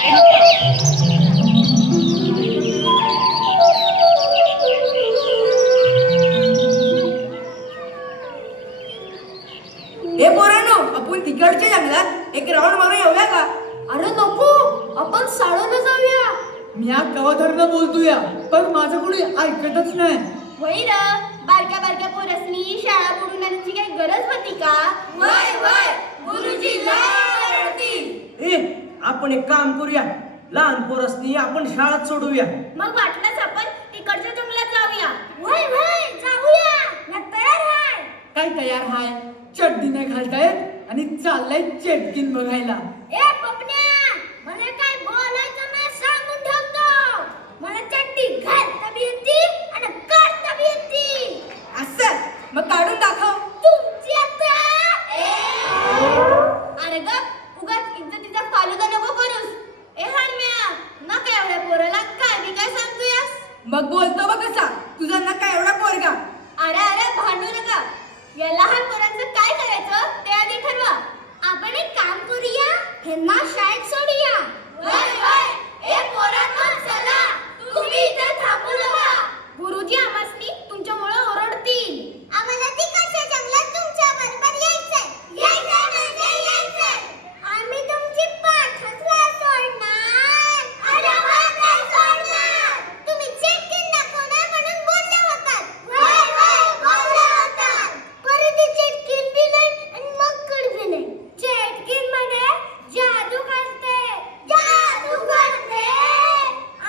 हे पोरांनो, आपण तिकडच्या जंगलात एक राऊंड मारून येऊया का? अरे नको, आपण साळून जाऊया. मी या कवाधरनं बोलतोया, पण माझं कोणी ऐकतच नाही. वैर बारक्या बारक्या पोरसनी शाळा बुडून आणण्याची काही गरज होती का? वय वय गुरुजी लय रडतील. ए आपण एक काम करूया, लहान पोरसनी आपण शाळेत सोडूया. मग वाटलंच आपण तिकडच्या जंगलात जाऊया. वय वय जाऊया. मी तयार आहे. काय तयार हाय? चड्डी नाही घालतायत आणि चाललाय चेटकीन बघायला. ए पपन्या, मला काय बोलायचं नाही सांगून ठेवतो. मला चड्डी घालता बी येते आणि काढता बी येते. असं मग काढून दाखव. तुमची आता अरे गप, उगाच इज्जतीचा फालुदा नको करूस. ए हरम्या, नका एवढ्या पोराला काय मी काय सांगतोयस? मग बोलतो बघ कसा, तुझा नका एवढा पोरगा. अरे अरे भांडू नका. या लहान पोरांचं काय करायचं ते आधी ठरवा. आपण एक काम करूया, ह्यांना शाळेत सोडूया. वय वय ए पोरांनो चला, तुम्ही इथे थांबू नका. गुरुजी आम्हासनी तुमच्यामुळे ओरडतील. आम्हाला तिकडच्या जंगलात तुमच्या बरोबर यायचंय. यायचंय म्हणजे यायचंय. आम्ही तुमची पाठच नाही सोडणार. अरे वा, नाही सोडणार. तुम्ही चेटकीन दाखवणार म्हणून बोलले होतात. वय वय बोलले होतात. परत ते चेटकीन बी नाही आणि मक्कड बी नाही. चेटकीन म्हणे जादू करते. जादू करते.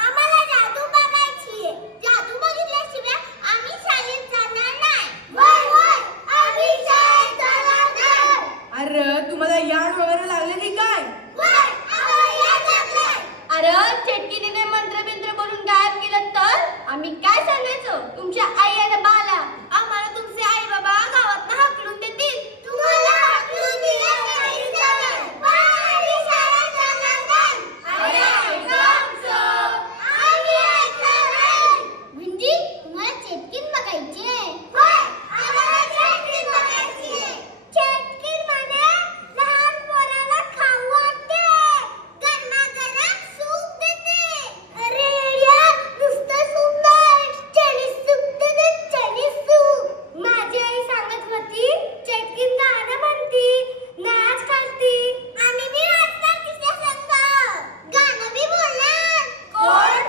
आम्हाला जादू बघायची आहे. जादू बघितल्याशिवाय आम्ही शाळेत जाणार नाही. वय वय आम्ही शाळेत जाणार नाही. अरे तुम्हाला याड वगैरे लागले की काय? वय आम्हाला याद लागलंय. अरे चेटकीने मंत्र बिंत्र बोलून गायब केलं तर आम्ही काय सांगायचं? तुमच्या आई आणि बाला आम्हाला तुमचे आई बाबा गावात हाकलून देतील. तुम्हाला हाकलून दिलं तरी चालेल, पण आम्ही शाळेत जाणार नाही. अरे ऐका आमचं. आम्ही ऐकणार नाही. म्हणजे तुम्हाला चेटकीन बघायची आहे? होय, आम्हाला चेटकीन बघायची आहे. चेटकीन म्हणे लहान पोराला खाऊ वाटते. गरमागरम सूप देते. अरे येड्या, नुसतं सूप नाही, चायनीज सूप देते, चायनीज सूप. माझी आई सांगत होती चेटकीन गाणं म्हणती, नाच करती. आम्ही बी नाचणार तिच्या संग. गाणं बी बोलणार. अरे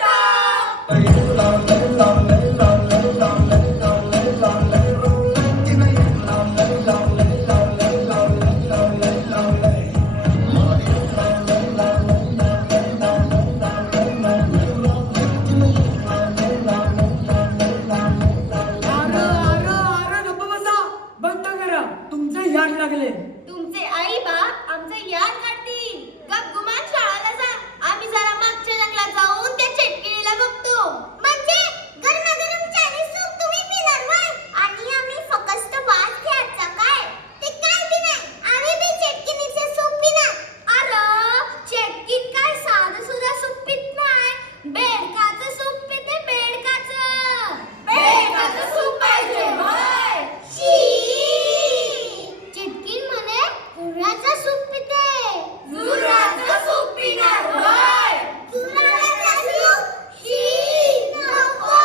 अरे अरे गप्प बसा, बंद करा, तुमचं याड लागले. तुमचे आई बा आमचं याद काढतील. गपगुमान शाळेला जा. आम्ही जरा मागच्या जंगलात जाऊन त्या चेटकिणीला बघतो. म्हणजे गरमागरम चायनीज सूप तुम्ही पिणार व्हय? आणि आम्ही फक्त वास घ्यायचा काय? ते काय बी नाही. आम्ही बी चेटकिणीचे सूप पिणार. अरे चेटकीन काय साधं सुद्धा सूप पित नाही. बेडकाचं सूप पिते, बेडकाचं. बेडकाचं सूप पाहिजे व्हय? शी. चिटकीन म्हणे जुराचं सूप पिते. जुराचं सूप पिणार होय. जुराचं सूप? शी, नको.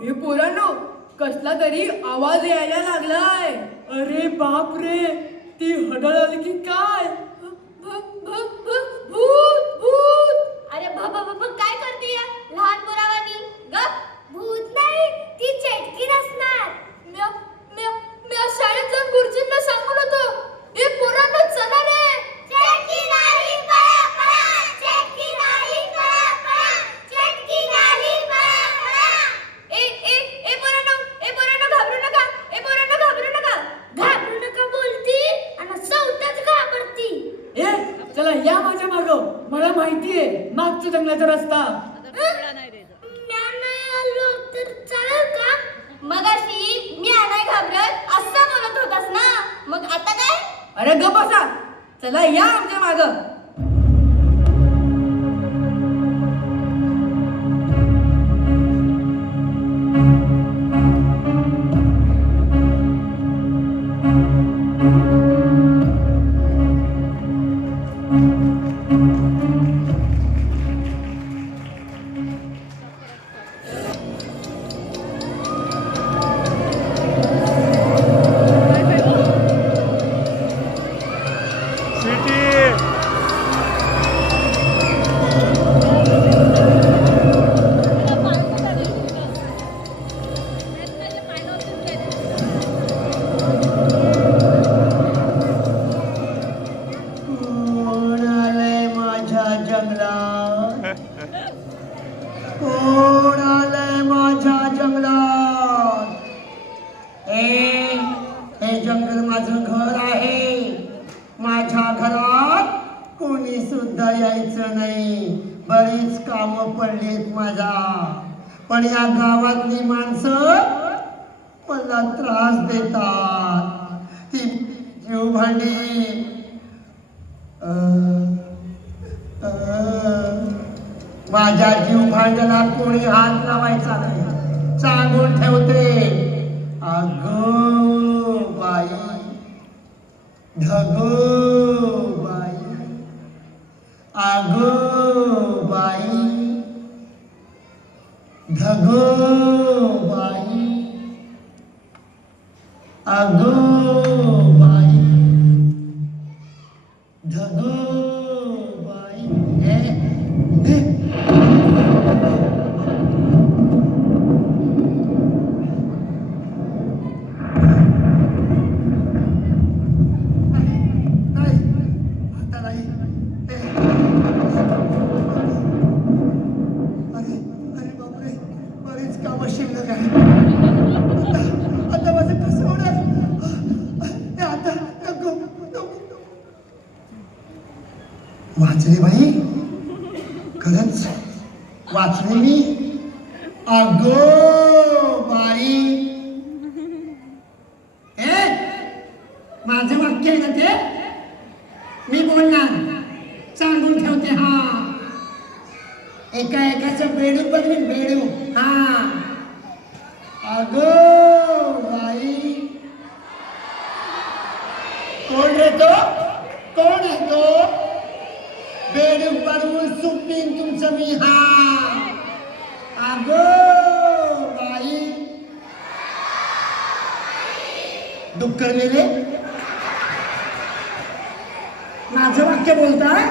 हे पोरांनो, कसला तरी आवाज यायला लागलाय. अरे बाप रे, ती हडळ आली की काय? भूत भूत. अरे काय करते या लहान पोरावानी? गप. भूत नाही, ती चेटकीन असणार. मी शाळेत जाऊन गुरुजींना सांगून होतो. हे पोरांनो चला रे. चेटकीन आली, पळा पळा. चेटकीन आली, पळा पळा. चेटकीन आली, पळा पळा. ए पोरांनो घाबरू नका. ए पोरांनो घाबरू नका. घाबरू नका बोलती आणि सौताच घाबरती. ए चला या माझ्या माग, मला माहितीये मागच्या जंगलाचा रस्ता. नाही आलो तर चालेल का? मगाशी मी नाही घाबरत असं बोलत होतास ना, मग आता काय? अरे गप बसा, चला या आमच्या माग. कोण आलंय माझ्या जंगलात? कोण आलंय माझ्या जंगलात? हे जंगल माझं घर आहे. माझ्या घरात कोणी सुद्धा यायचं नाही. बरीच कामं पडलीत माझा, पण या गावातली माणसं मला त्रास देतात. ही जीवभांडी माझ्या जीव भांड्याला कोणी हात लावायचा नाही, सांगून ठेवते. अगो बाई, ढगो बाई, अगो बाई, ढगो बाई, अगो बाई, ढगो बाई. वाचले बाई, खरंच वाचले मी. अगो बाई, माझं वाक्य आहे ना ते, मी बोलणार, सांगून ठेवते. हा, एका एकाचं बेडूक बनवीन, बेडूक. हा, अगो बाई. कोण रे तो? कोण आहे तो? बेडूक बनवून सुपीन तुमचं मी. हा, अगो बाई. डुक्कर मेले, माझं वाक्य बोलताय?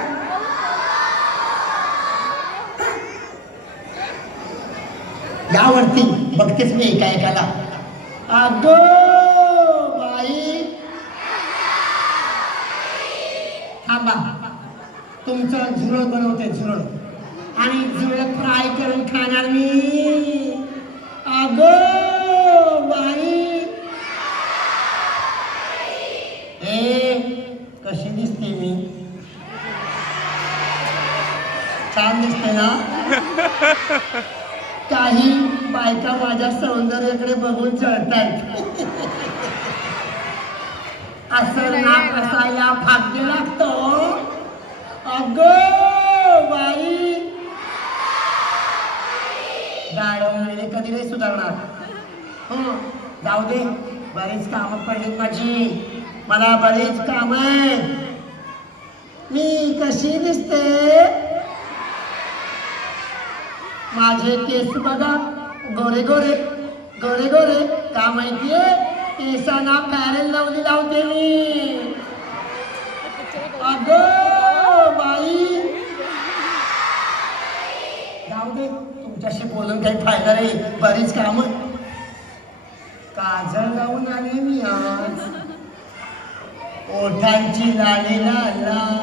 यावरती बघतेच मी एका एकाला. अगो बाई. थांबा, तुमचं झुरळ बनवते, झुरळ. आणि झुरळ फ्राय करून खाणार मी. अगो बाई. कशी दिसते मी? छान दिसते ना? काही बायका माझ्या सौंदर्याकडे बघून चढतायत. असं नाक असायला भाग्य लागतो. अगो बाई. गाडवलेले कधी नाही सुधारणार. हो, जाऊ दे, बरीच कामं पडलीत माझी. मला बरीच काम आहेत. मी कशी दिसते? माझे केस बघा, गोरे गोरे, गोरे गोरे. का माहितीये? केसांना पॅरेल लावली लावते मी. अगो बाई. जाऊ दे, तुमच्याशी बोलून काही फायदा नाही. बरीच काम. काजळ लावून आले मी आज. ओठांची लाली लाल लाल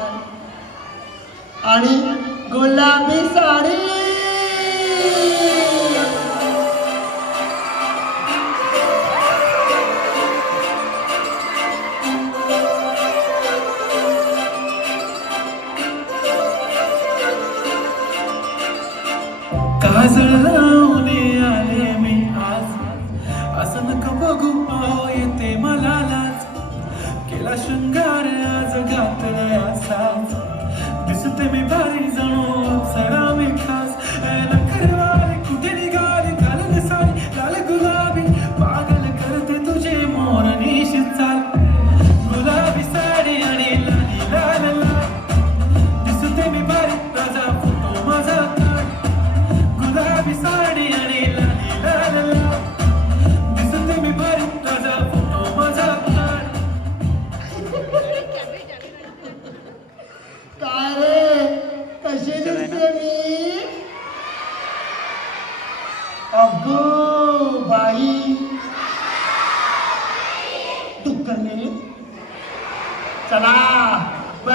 आणि गुलाबी साडी. काजळ लावून आले मी आज. असं नका बघू, येते मला लाज. केला शृंगार आज घातलाय असाच. दिसते मी भारी जणू अप्सरा मी खास. नखरवाली कुठे निघाली घालले साडी लाल गुलाबी. पागल करते तुझे मोरनीशी चाल. गुलाबी साडी आणि लाली लाल लाल.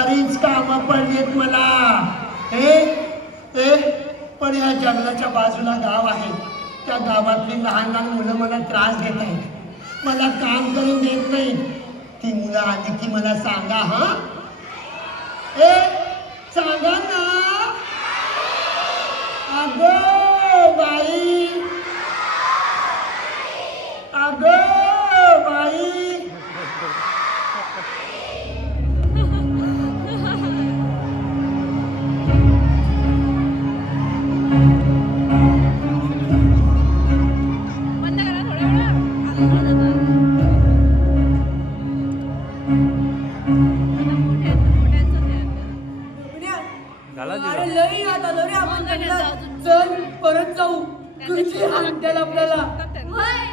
बरीच कामं पडलीत मला. पण या जंगलाच्या बाजूला गाव आहे. त्या गावातली लहान लहान मुलं मला त्रास देत आहेत. मला काम करून देत नाही. ती मुलं आली की मला सांगा. हा सांगा ना. अगं बाई, अगं बाई. अरे लई याद आलं रे आपण जंगलात. चल परत जाऊ. कशी हाणत्याल आपल्याला. होय,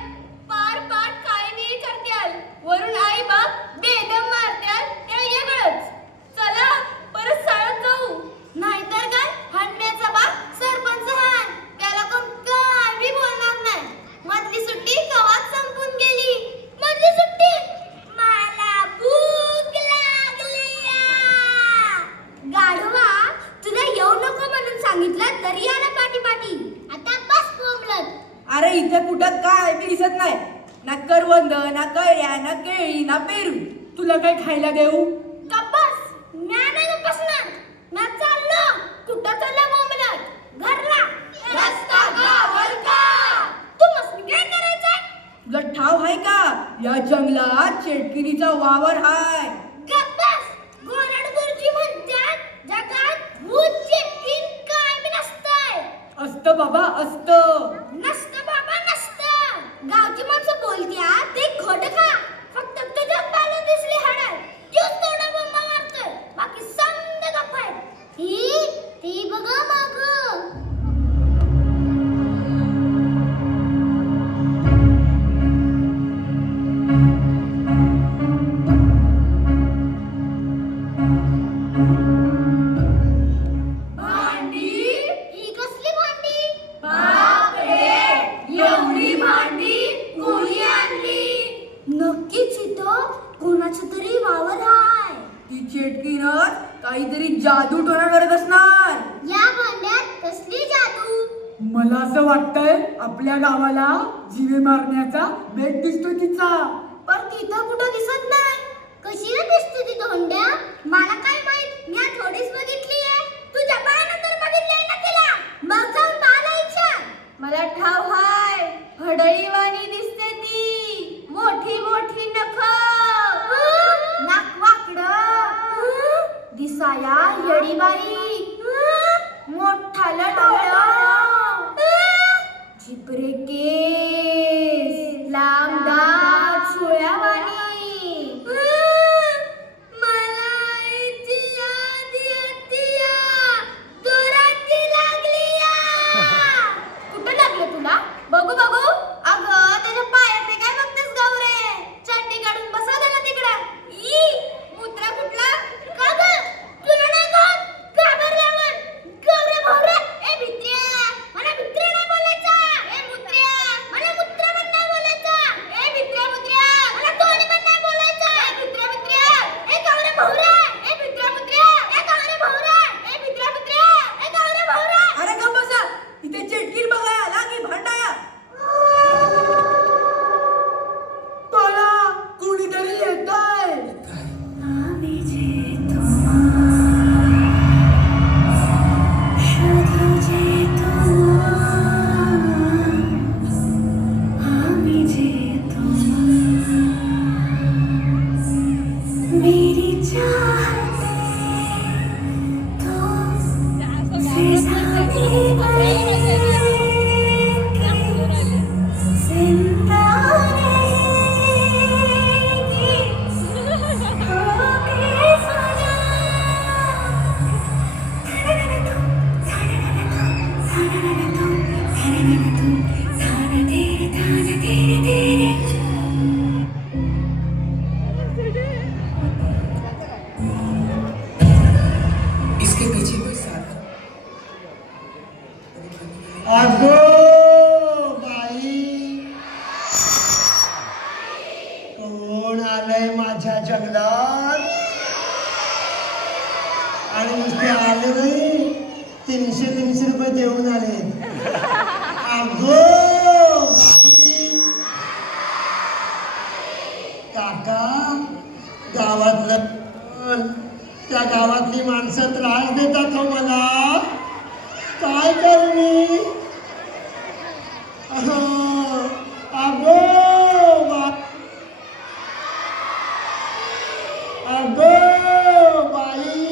पार पाठ काय नाही करत्याल. वरून आई बाप बेदम मारत्याल. त्या वेगळंच. चला परत शाळेत जाऊ. नाहीतर काय हाणण्याचा बाप सरपंच हाण. त्याला कोण काय बी बोलणार नाही. मधली सुट्टी कवाच संपून गेली. मधली सुट्टी मला भूक लागली. गाढवा, तुला येऊ नको म्हणून सांगितलं तरी आला पाठी पाठी. आता बस बोंबलत. अरे इथे कुठं काय बी दिसत नाही. ना करवंद, ना कैऱ्या, ना केळी, ना पेरू. तुला काय खायला देऊ. गप्पस. म्या नाही बसणार. म्या चाललो. कुठं चालला बोंबलत? घरला. रस्ता गावल का? तू मस्ती काय करायचंय? तुला ठाव आहे का या जंगलात चेटकिरीचा वावर हाय. गप्पस. गोरड गुरुजी म्हणतात जगात भूत चेटकीन काय बी नसतंय. असतं बाबा असतं. नसतं बाबा नसतं. गावची माणसं बोलत्यात ते खोटं का? फक्त तुझ्या पालं दिसली हाडं. तूच थोडा बोंबा मारतोय. बाकी समज गप्प आहे. ती बघा मागं. ही कसली भांडी? एवढी भांडी कोणी आणली? नक्कीच इथं कोणाचं तरी वावर आहे. ती चेटकीनं काहीतरी जादू टोना करत असणार. या भांड्यात कसली जादू? मला असं वाटतंय आपल्या गावाला जीवे मारण्याचा बेट दिसतोय तिचा. पण तिथं कुठं दिसत नाही. कशी रे दिसते ती धोंड्या? मला काय माहित. मी थोडीच बघितलीये. तुझ्या पायानं तर बघितलंय ना तिला. मग जाऊन मला विचार. मला ठाव हाय. हडळीवाणी दिसते ती. मोठी मोठी नख. नाक वाकडं. दिसाया येडीबाई. मोठालं डोळं. झिपरे केस. लांब दात सुळ्यावाणी. मला इथे याद येतीया. जोराती लागलीया. कुठं लागलं तुला? बघू बघू. अगं त्याच्या पायात काय बघतेस गौरे? चड्डी काढून बसा त्याला तिकडं. मुद्रा कुठला? का ग? तुला नाही कोण? घाबरल्यावर. गौरे भाऊरे. ए भित्र्या. मला भित्र्या नाही बोलायचं. ए मुद्र्या. मला मुद्रा पण नाही बोलायचं. ए भित्र्या मुद्र्या. मला दोन्ही पण नाही बोलायचं. ए भित्र्या मुद्र्या. ए गौरे भाऊरे. ए भित्र्या मुद्र्या. ए गौरे भाऊरे. ए भित्र्या मुद्र्या. ए गौरे भाऊरे. अरे गप्प बसा. इथे चेटकीर बघाया लागी भांडाया. पळा, कोणीतरी येतंय. आणि नुसते आले नाही 300 रुपये देऊन आले. अगो बाई. काका गावातलं त्या गावातली माणसं त्रास देतात हो मला. काय करू मी? अगो बाई.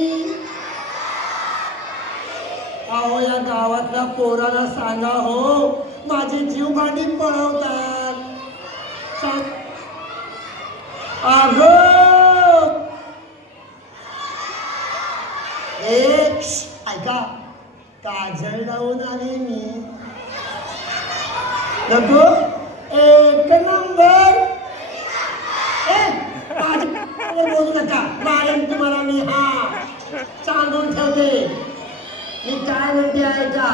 अहो या गावातल्या पोराला सांगा हो, माझी जीव भांडी पळवतात. अगो ऐका, काजळ लावून आले मी. नको एक नंबर. बोलू नका, मारेन तुम्हाला मी. हा सांगून ठेवते मी. काय म्हणते ऐका,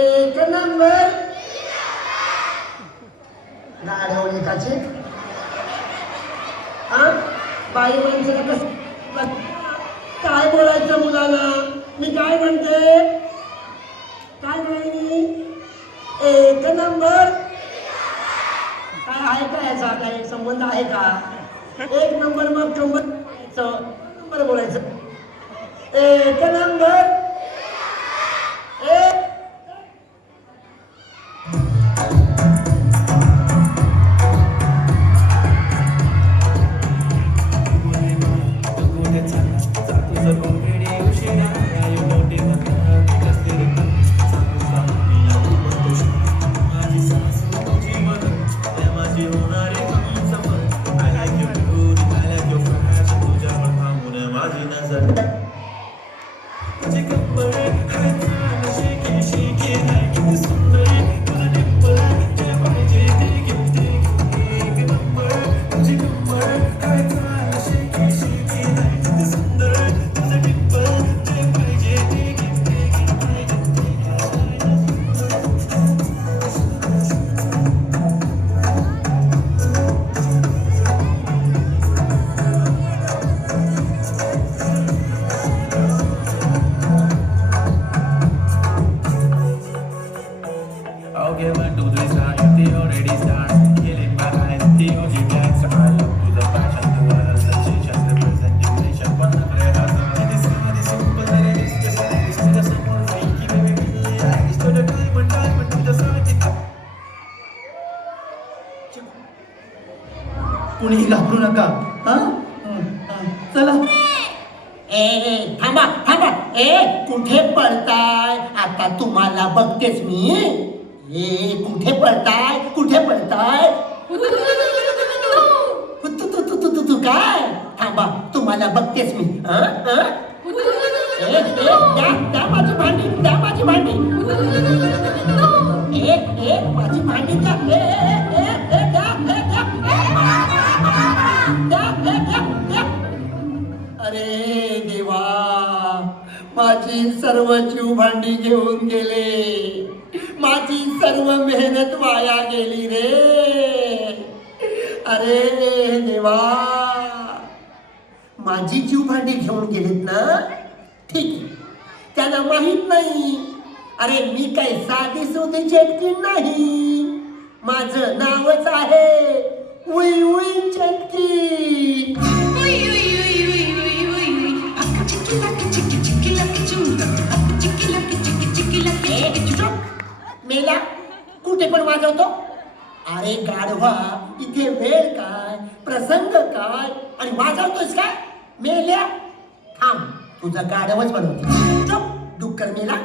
एक नंबर. गाड्या एकाचे बाई माणसाला कसं काय बोलायचं मुलाला. मी काय म्हणते, काय म्हणली, एक नंबर. काय आहे का याचा काही संबंध आहे का? एक नंबर मग 90 नंबर बोलायचं. एक नंबर. एक Okay, 1, 2, 3, start. The already starts. Killing my eyes. The OG blacks. I love to the passion. The world sensation. Representing nation. One of the rest. It is not the simple. It is just a it is to the simple. Freaky baby. It is to the diamond to the sun. कुणी घाबरू नका. हा चला. ए थांबा थांबा. कुठे पळताय आता? तुम्हाला बघतेच मी. कुठे पळताय, कुठे पळताय? तू काय? थांबा, तुम्हाला बघतेच मी. द्या माझी भांडी, द्या माझी भांडी. माझी भांडी द्या. अरे देवा, माझी सर्व जीव भांडी घेऊन गेले. माझी सर्व मेहनत वाया गेली रे. अरे देवा, माझी जीव भांडी घेऊन गेलीत ना. ठीक आहे, त्याला माहित नाही. अरे मी काय साधी सोधी चटकी नाही. माझं नावच आहे उई उई चटकी. मेला कुठे पण वाजवतो. अरे गाढवा, इथे वेळ काय, प्रसंग काय, आणि वाजवतोस काय? मेल्या, थांब, तुझा गाढवच बनवते. चुप डुक्कर मेला.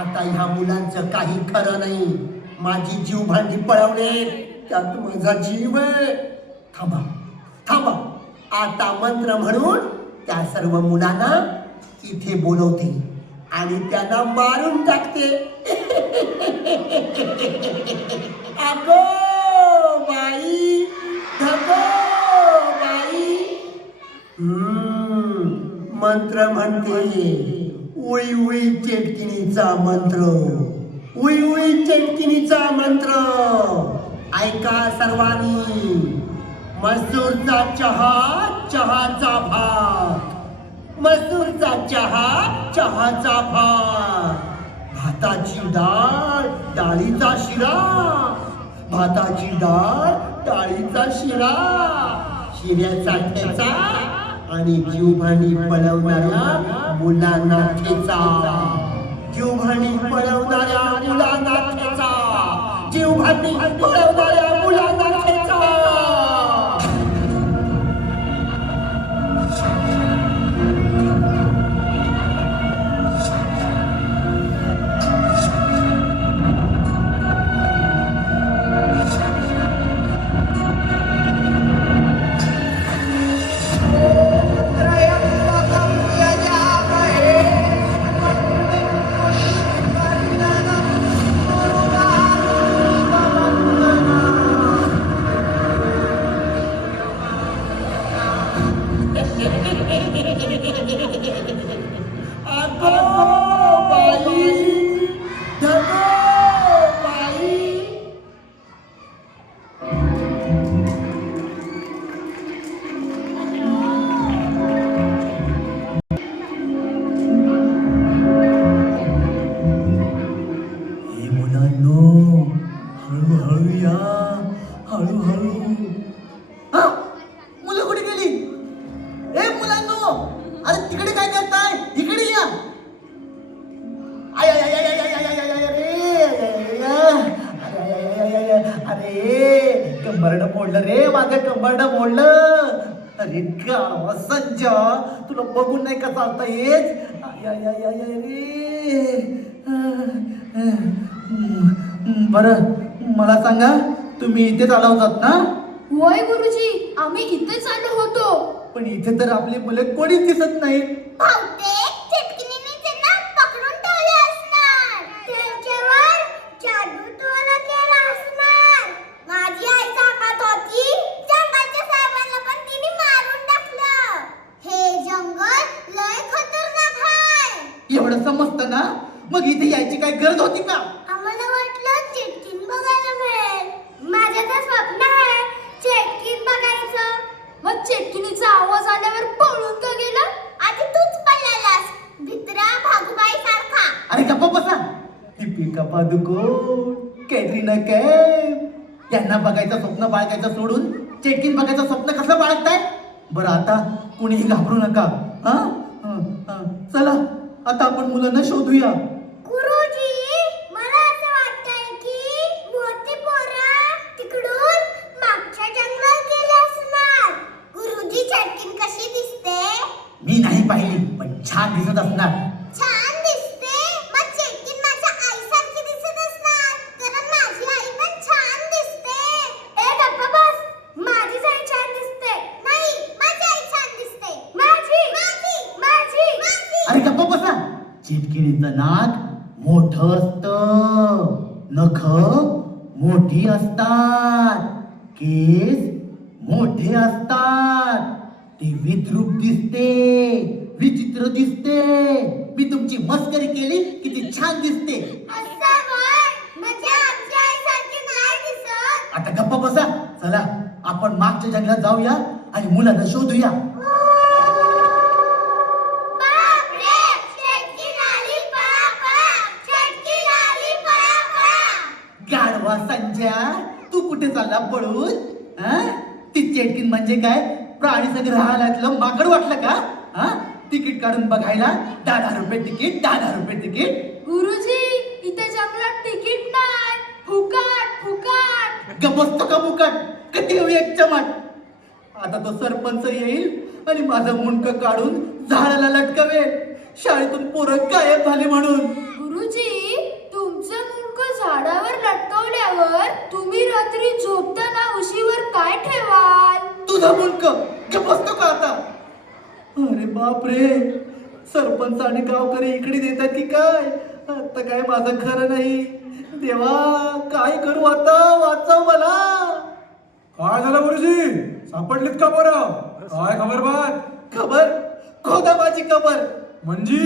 आता ह्या मुलांचं काही खरं नाही. माझी जीव भांडी पळवले, त्यात माझा जीव आहे. थांबा थांबा, आता मंत्र म्हणून त्या सर्व मुलांना इथे बोलवते आणि त्यांना मारून टाकते. अगो बाई, धगो बाई. मंत्र म्हणते, उई उई चेटकिनीचा मंत्र. उई उई चेटकिनीचा मंत्र ऐका सर्वांनी. मजूरचा चहा, चहाचा भात. मसूरचा चहा, चहाचा भात, भाताची डाळ, डाळीचा शिरा, भाताची डाळ, डाळीचा शिरा, शिऱ्याचा ठेचा आणि जीवभाणी पळवणाऱ्या मुलांना ठेचा, जीवभाणी पळवणाऱ्या मुलांना ठेचा, जीवभाणी पळवणाऱ्या मुलांना ठेचा. कंबरडं मोडलं रे, माझं कंबरडं मोडलं. अरे गाढवा संजय, तुला बघून नाही का चालता येत? बरं मला सांगा, तुम्ही इथेच आला होतात ना? होय गुरुजी, आम्ही इथेच आलो होतो. पण इथे तर आपली मुलं कोणीच दिसत नाही. बहुतेक चिटकिनीने त्यांना पकडून ठेवले असणार. त्यांच्यावर जादूटोना केला असणार. माझी आई सांगत होती, जंगलच्या साहेबांना पण तिने मारून टाकलं. हे जंगल लय खतरनाक आहे. एवढं समजतं ना, मग इथे यायची काय गरज होती का? आम्हाला वाटलं चिटकीन बघायला मिळेल. माझं तर स्वप्न आहे चिटकीन बघायचं. मग चिटकिनीचा आवाज आल्यावर पळून का गेला? आधी तूच पळालास, भित्रा भागुबाई सारखा. अरे गप्पा बसा. दीपिका पादुकोण, कॅटरीना कैफ यांना बघायचं स्वप्न बाळगायचं सोडून चेटकीन बघायचं स्वप्न कसं बाळगताय? बरं आता कुणीही घाबरू नका. हा चला आता आपण मुलांना शोधूया. गुरुजी, मला असं वाटतंय की मोठी पोरं तिकडून मागच्या जंगलात गेले असणार. गुरुजी, चटकीन कशी दिसते? मी नाही पाहिली, पण छान दिसत असणार. छान दिसते. मग चटकीन माझ्या आईसारखी दिसत असणार, कारण माझी आई पण छान दिसते. ए गप्पा बस. माझी आई छान दिसते. नाही, माझी आई छान दिसते. माझी माझी माझी माझी. अरे गप्पा बसा. चिटकिणीचं नाक मोठं असतं, नख मोठी असतात, केस मोठे असतात, ती विद्रूप दिसते, विचित्र दिसते. मी तुमची मस्करी केली किती छान दिसते. असं होय? म्हणजे आमच्या आईसारखी नाही दिसत. आता गप्पा बसा. चला आपण मागच्या जंगलात जाऊया आणि मुलांना शोधूया. बापरे, चटकीन आली पळा पळा. चटकीन आली पळा पळा. गाढवा संजय, तू कुठे चालला पळून? ती चेटकीन म्हणजे काय, प्राणी संग्रहालयातलं माकड वाटलं का? तिकीट काढून बघायला 10 रुपये तिकीट, 10 रुपये तिकीट. गुरुजी, इथे जंगलात तिकीट नाही. फुकट फुकट. गबसतो का मुकट? कधी होऊ एक चमट. आता तो सरपंच येईल आणि माझं मुंडकं काढून झाडाला लटकवेल, शाळेतून पोरं गायब झाली म्हणून. गुरुजी, तुमचं मुंडकं झाडावर लटकवल्यावर तुम्ही रात्री झोपताना उशीवर काय ठेवाल? तुझं मुंडकं गबसतो का आता? अरे बापरे, सरपंच आणि गावकरी इकडे देतात की काय? आता काय माझं खरं नाही. देवा, काय करू आता? वाचव मला. काय झालं गुरुजी? सापडलीत का बरं? काय खबर बात? खबर? खोदा माझी खबर. म्हणजे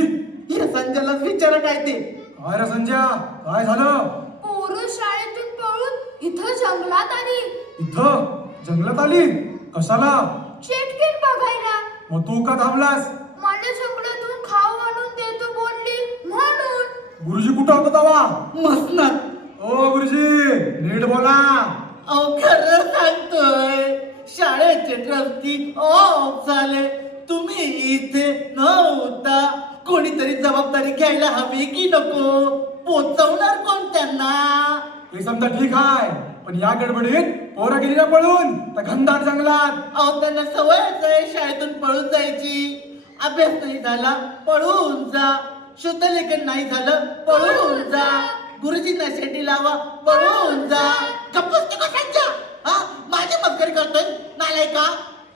या संजयलाच विचारा काय ते. काय रे संजय, काय झालं? पोरं शाळेतून पळून इथं जंगलात आली. इथं जंगलात आली? कशाला? चेटकीन बघायला. मग तू का थांबलास? मला जंगलातून खाऊ आणून देतो बोलली म्हणून. गुरुजी कुठं होता तवा? मसनात. ओ गुरुजी नीट बोला. अहो खरं सांगतोय, शाळेचे ट्रस्टी ऑफ झाले, तुम्ही इथे नव्हता. कोणीतरी जबाबदारी घ्यायला हवी की नको? पोचवणार कोण त्यांना? हे समजा ठीक आहे, पण या गडबडीत पोरं गेली ना पळून त्या घनदाट जंगलात. अहो त्यांना सवयच आहे शाळेतून पळून जायची. अभ्यास नाही झाला पळून जा, शुद्ध लेखन नाही झालं पळून जा, गुरुजींना शेटी लावा पळून जा. गप्पच कशाच्या? हा माझी मस्करी करतोय नालायका?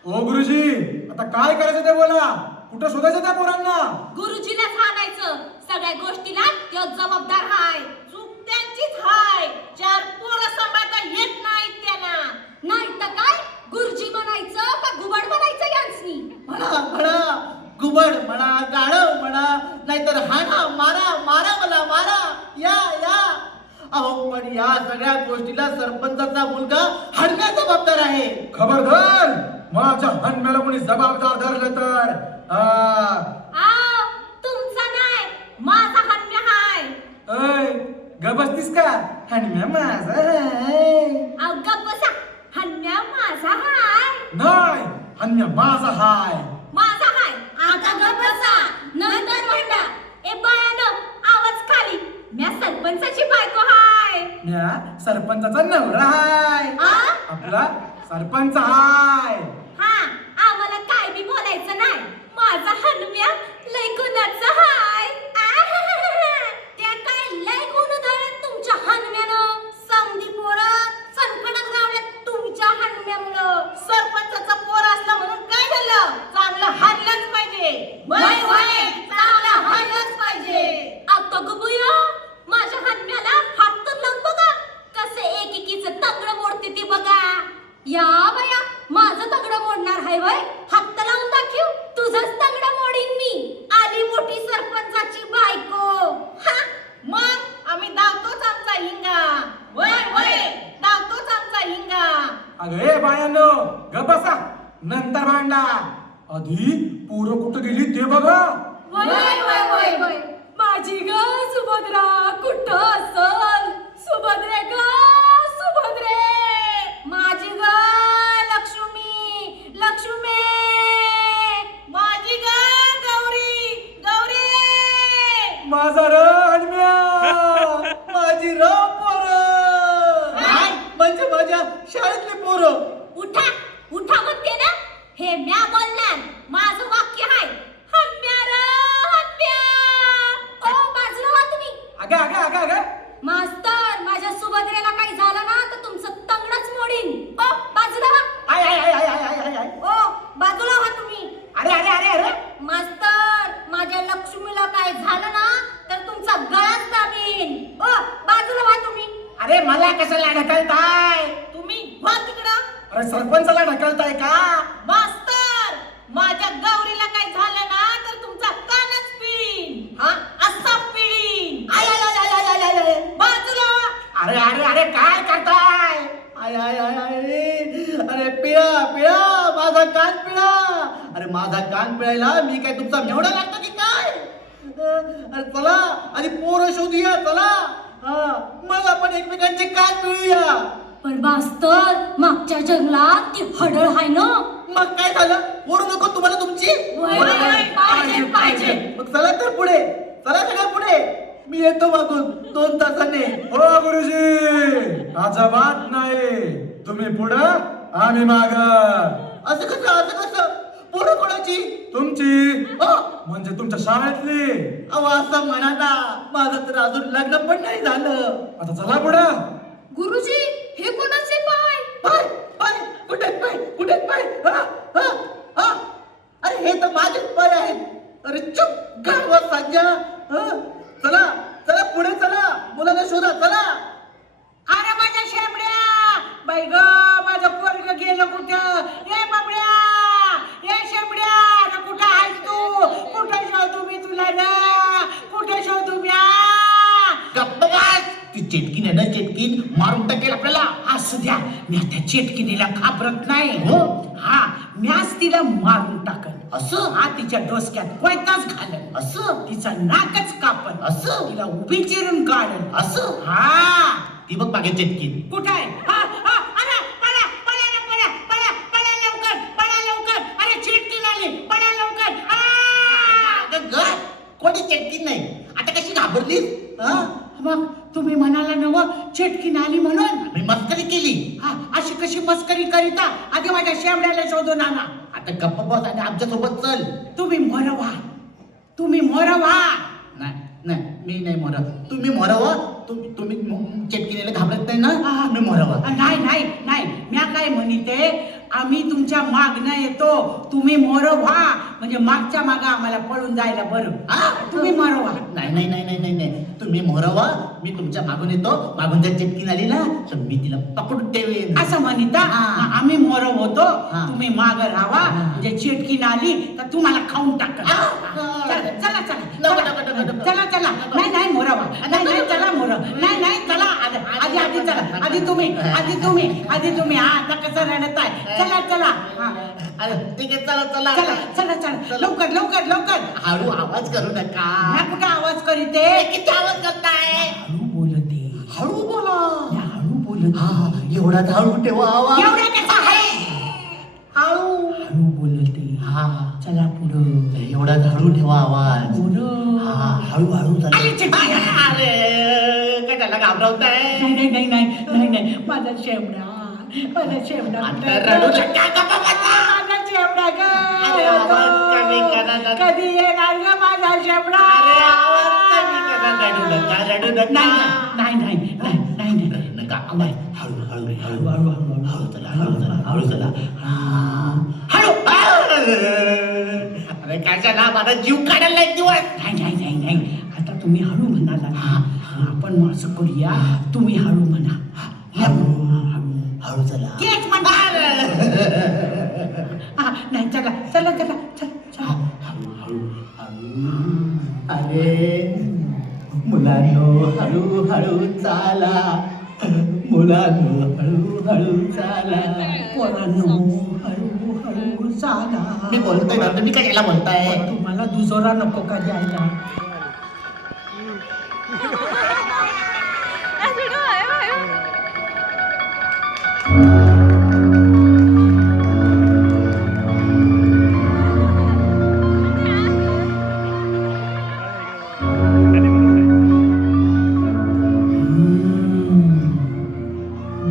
ओ गुरुजी आता काय करायचं ते बोला. कुठं शोधायचं त्या पोरांना? गुरुजीलाच हाणायचं. सगळ्या गोष्टीला तो जबाबदार हाय. चूक त्यांचीच हाय. 4 पोरं सांभाळता येत नाहीत त्यांना. नाही तर काय गुरुजी म्हणायचं का घुबड म्हणायचं यांसनी? म्हणा म्हणा, घुबड म्हणा, गाढव म्हणा, नाहीतर हाणा मारा, मारा मला मारा, या या. अहो पण या सगळ्या गोष्टीला सरपंचाचा मुलगा हडण्या जबाबदार आहे. खबरदार माझ्या हनम्याला कोणी जबाबदार धरलं तर आव, तुमचा नाही, माझा हन्म्या हाय. ऐ गबसतीस का? हनम्या माझा आहे. अव गप्प बसा. हन्म्या माझा हाय. नाही, हनम्या माझा हाय. माझा हाय. आता गप्प बसा. नंतर म्हणता. ए बायानो, आवाज खाली. म्या सरपंचाची बायको हाय. म्या सरपंचाचा नवरा हाय. आ? आपला सरपंच हाय. हा, आम्हाला काय बी बोलायचं नाही. माझा हनुम्या लय गुणाचा हाय. त्या काय लय गुण धरत तुमच्या हनुम्यानं. समधी पोरं संकटात रावल्यात तुमच्या हनुम्यामुळं. सरपंचाचा पोर असला म्हणून काय झालं? चांगलं हाणलंच पाहिजे. वय वय, चांगलं हाणलंच पाहिजे. आता गबुया, माझ्या हनुम्याला हात तर लावून बघा. कसे एकेकीचं तंगड मोडते ते बघा. या बया, माझं तंगड मोडणार हाय वय? हात लावून दाखव. तुझंच तंगड मोडीन मी. आली मोठी सरपंचाची बायको. हा, मग आम्ही दावतोच आमचा हिंगा. वय वय, दावतोच आमचा हिंगा. अगं ए बायानो गप बसा, नंतर भांडा. आधी पोरं कुठं गेली ते बघा. वय वय वय वय, माझी ग सुभद्रा कुठं असल? सुभद्रे ग सुभद्रे, माझी ग लक्ष्मी लक्ष्मी, माझी ग गौरी गौरी, माझा र हनम्या. माझी र पोरं. म्हणजे माझ्या शाळेतली पोरं. उठा उठा म्हणते ना. हे म्या बोलणार. माझं वाक्य हाय. हन्म्या र हन्म्या. ओ बाजूला व्हा तुम्ही. अगं अगं अगं अगं मास्तर, माझ्या सुभद्रेला काही झालं ना तर तुमचं तंगडच मोडीन. ओ बाजूला व्हा. आय आय आय आय आय आय आय. ओ बाजूला व्हा तुम्ही. अरे अरे अरे अरे मास्तर, माझ्या लक्ष्मीला काय झालं ना तर तुमचा गळाच दाबीन. ओ बाजूला व्हा तुम्ही. अरे मला कशाला ढकलताय? तुम्ही व्हा तिकडं. अरे सरपंचाला ढकलताय का? मास्तर, माझ्या गौरीला काय झालं ना तर तुमचा कानच पिळीन. हा, असा पिळीन. आय आय आय आय आय आय आय. बाजूला व्हा. अरे अरे अरे काय करताय? आय आय आय आय. अरे पिळा पिळा, माझा कान पिळा. अरे माझा कान पिळायला मी काय तुमचा मेवढा लागतो की काय? अरे चला आधी पोरं शोधूया चला. हा, मग आपण एकमेकांचे कान पिळूया. पण मास्तर, मागच्या जंगलात ती हडळ हाय ना. मग काय झालं? ओढू नको तुम्हाला तुमची. वय, वय, पाहिजे, पाहिजे. मग चला तर पुढे, चला सगळ्या पुढे. मी येतो मागून 2 तासाने. हो गुरुजी, अजिबात नाही. तुम्ही पुढं आम्ही माग. असं कसं असं कसं? पोरं कोणाची? तुमची हो. म्हणजे तुमच्या शाळेतली. अहो असं म्हणा ना, माझं तर अजून लग्न पण नाही झालं. आता चला पुढं. गुरुजी, हे कोणाचे पाय? पाय पाय कुठे पाय कुठे पाय? हा, हा, हा. अरे हे तर माझेच पाय आहेत. अरे चुप गाढवा साज्या. हा, चला चला पुढे चला, मुलांना शोधा चला. अरे माझ्या शेंबड्या, बाई ग माझं पोरग गेलं कुठं? ए बाबड्या, ए शेंबड्या, ना कुठं आहेस तू? कुठं शोधू मी तुला ना? कुठं शोधू म्या? गप्प बस. ती चेटकीन आहे ना, चेटकीन मारून टाकेल आपल्याला. असू द्या, मी त्या चेटकिनीला घाबरत नाही. हो. हा, म्याच तिला मारून टाकन. असं हा तिच्या डोसक्यात कोयताच घालन, असं तिचं नाकच कापन, असं तिला उभी चिरून काढन. असं हा ती बघ मागे चेटकी कुठं आहे? हा, हा, अरे, पळा, पळा ना, पळा, पळा, पळा लवकर, पळा लवकर. अरे, चिटकीन आली, पळा लवकर. आ! कोणी चेटकी नाही. आता कशी घाबरलीस? हा? मग तुम्ही म्हणाला नव चिटकीन आली म्हणून मी मस्करी केली. हा, अशी कशी मस्करी करीता? आधी माझ्या शेवड्याला शोधून आणा. आता गप्प बस आणि आमच्या सोबत चल. तुम्ही मोर व्हा, तुम्ही मोर व्हा. नाही नाही मी नाही मोर. तुम्ही मोरवा. तुम्ही चेटकीने घाबरत नाही ना. मी मोरवा. नाही नाही नाही, म्या काय म्हणते, आम्ही तुमच्या मागणं येतो, तुम्ही मोर व्हा, म्हणजे मागच्या माग आम्हाला पळून जायला बरं. हा? तुम्ही मोर व्हा. नाही नाही नाही नाही नाही नाही तुम्ही मोरवा. मी तुमच्या मागून येतो. मागून जर चेटकीन आली ना तर मी तिला पकडून ठेवेन. असं म्हणता. हा. आम्ही मोर होतो, हा. तुम्ही माग राहावा, हा. म्हणजे चिटकीन आली तर तुम्हाला खाऊन टाक. चला चला चला चला. नाही नाही मोरा व्हा. नाही नाही चला मोर. नाही नाही चला. आधी आधी चला. आधी तुम्ही. हा, आता कसं रडत आहे. चला चला. हा. अरे ठीक आहे चला चला चला चला चला. लवकर लवकर लवकर. हळू आवाज करू नका. म्या कुठं आवाज करीते? किती आवाज करताय? हळू बोलते. हळू बोला. म्या हळू बोलते. हा एवढा हळू ठेवा आवाज. एवढा कसा आहे? हळू हळू बोलते. हा चला पुढं. एवढा हळू ठेवा आवाज. पुढं. हा हळू हळू चला. आली चिटकी. अरे काय त्याला घाबरवताय? नाही नाही नाही नाही नाही, माझा शेवडा, माझा शेवडा. आता रडू नका गप्पा बसा. माझा शेवडा ग. अरे आवाज कमी करा ना. कधी येणार ग माझा शेवडा? अरे आवाज कमी करा. रडू नका रडू नका. नाही नाही नाही नाही नाही नका नाही. हळू हळू हळू हळू हळू हळू चला हळू चला हळू चला. हळू. अरे कशाला माझा जीव काढायला एक दिवस. नाही नाही नाही नाही, आता तुम्ही हळू म्हणाला ना, आपण मग असं करूया, तुम्ही हळू म्हणा. हळू हळू चला. तेच म्हणणार. नाही चला चला चला चला. हळू हळू हळू. अरे मुलांनो हळू हळू चाला. मुलांनो हळू हळू चाला. पोरांनो हळू हळू चाला. मी बोलतोय ना तुम्ही कशाला बोलताय? तुम्हाला दुजोरा नको का द्यायला?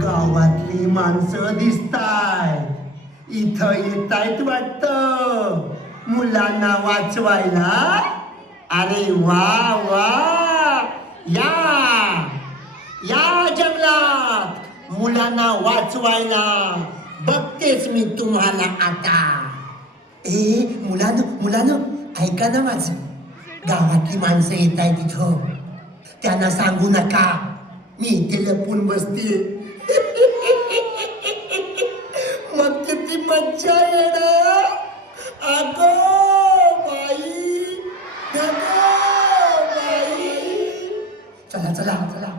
गावातली माणसं दिसताय, इथं येतायत वाटत मुलांना वाचवायला. अरे वा वा. या या जंगलात मुलांना वाचवायला बघतेच मी तुम्हाला आता. ए मुलानं ऐका ना माझं. गावातली माणसं येत आहेत तिथं, त्यांना सांगू नका मी इथे लपून बसते. मग किती मज्जा येणार. अगो बाई, अगो बाई. चला चला चला